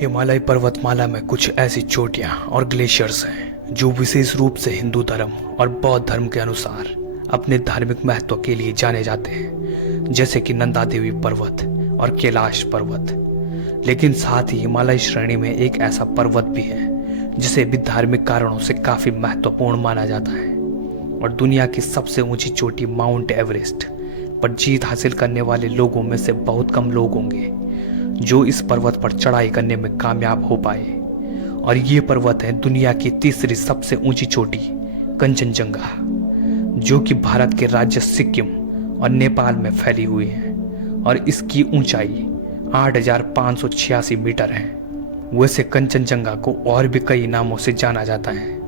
हिमालय पर्वतमाला में कुछ ऐसी चोटियां और ग्लेशियर्स हैं जो विशेष रूप से हिंदू धर्म और बौद्ध धर्म के अनुसार अपने धार्मिक महत्व के लिए जाने जाते हैं, जैसे कि नंदा देवी पर्वत और कैलाश पर्वत। लेकिन साथ ही हिमालय श्रेणी में एक ऐसा पर्वत भी है जिसे भी धार्मिक कारणों से काफी महत्वपूर्ण माना जाता है और दुनिया की सबसे ऊंची चोटी माउंट एवरेस्ट पर जीत हासिल करने वाले लोगों में से बहुत कम लोग होंगे जो इस पर्वत पर चढ़ाई करने में कामयाब हो पाए। और ये पर्वत है दुनिया की तीसरी सबसे ऊंची चोटी कंचनजंगा, जो कि भारत के राज्य सिक्किम और नेपाल में फैली हुई है और इसकी ऊंचाई 8,586 मीटर है। वैसे कंचनजंगा को और भी कई नामों से जाना जाता है,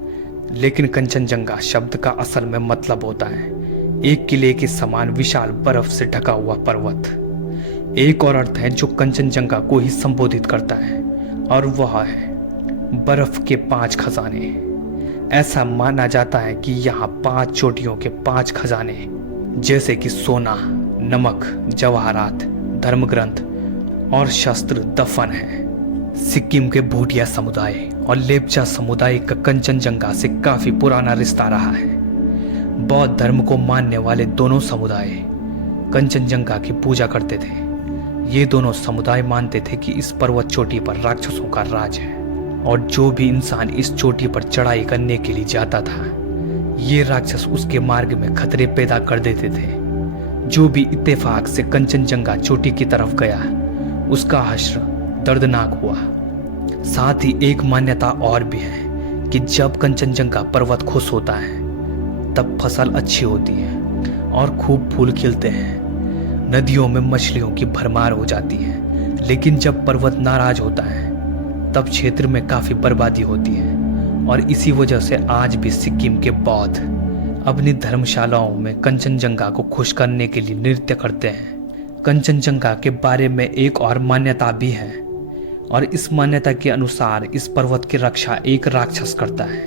लेकिन कंचनजंगा शब्द का असल में मतलब होता है एक किले के समान विशाल बर्फ से ढका हुआ पर्वत। एक और अर्थ है जो कंचनजंगा को ही संबोधित करता है और वह है बर्फ के 5 खजाने। ऐसा माना जाता है कि यहाँ 5 चोटियों के 5 खजाने जैसे कि सोना, नमक, जवाहरात, धर्मग्रंथ और शस्त्र दफन है। सिक्किम के भूटिया समुदाय और लेप्चा समुदाय का कंचनजंगा से काफी पुराना रिश्ता रहा है। बौद्ध धर्म को मानने वाले दोनों समुदाय कंचनजंगा की पूजा करते थे। ये दोनों समुदाय मानते थे कि इस पर्वत चोटी पर राक्षसों का राज है और जो भी इंसान इस चोटी पर चढ़ाई करने के लिए जाता था, ये राक्षस उसके मार्ग में खतरे पैदा कर देते थे। जो भी इत्तेफाक से कंचनजंगा चोटी की तरफ गया, उसका हश्र दर्दनाक हुआ। साथ ही एक मान्यता और भी है कि जब कंचनजंगा पर्वत खुश होता है तब फसल अच्छी होती है और खूब फूल खिलते हैं। नदियों में मछलियों की भरमार हो जाती है। लेकिन जब पर्वत नाराज होता है तब क्षेत्र में काफी बर्बादी होती है और इसी वजह से आज भी सिक्किम के बौद्ध अपनी धर्मशालाओं में कंचनजंगा को खुश करने के लिए नृत्य करते हैं। कंचनजंगा के बारे में एक और मान्यता भी है और इस मान्यता के अनुसार इस पर्वत की रक्षा एक राक्षस करता है।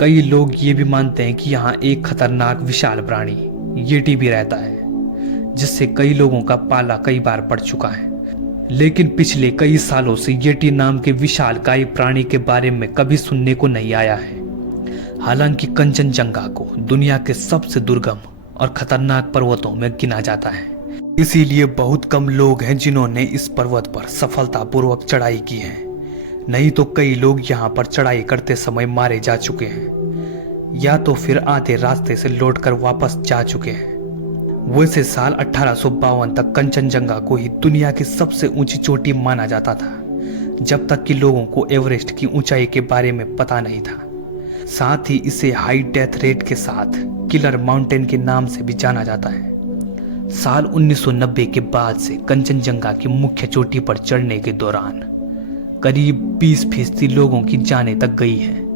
कई लोग ये भी मानते हैं कि यहाँ एक खतरनाक विशाल प्राणी येटी भी रहता है, जिससे कई लोगों का पाला कई बार पड़ चुका है। लेकिन पिछले कई सालों से येटी नाम के विशालकाय प्राणी के बारे में कभी सुनने को नहीं आया है। हालांकि कंचनजंगा को दुनिया के सबसे दुर्गम और खतरनाक पर्वतों में गिना जाता है, इसीलिए बहुत कम लोग हैं जिन्होंने इस पर्वत पर सफलतापूर्वक चढ़ाई की है। नहीं तो कई लोग यहाँ पर चढ़ाई करते समय मारे जा चुके हैं या तो फिर आधे रास्ते से लौटकर वापस जा चुके हैं। वैसे साल 1852 तक कंचनजंगा को ही दुनिया की सबसे ऊंची चोटी माना जाता था, जब तक कि लोगों को एवरेस्ट की ऊंचाई के बारे में पता नहीं था। साथ ही इसे हाई डेथ रेट के साथ किलर माउंटेन के नाम से भी जाना जाता है। साल 1990 के बाद से कंचनजंगा की मुख्य चोटी पर चढ़ने के दौरान करीब 20% लोगों की जानें तक गई है।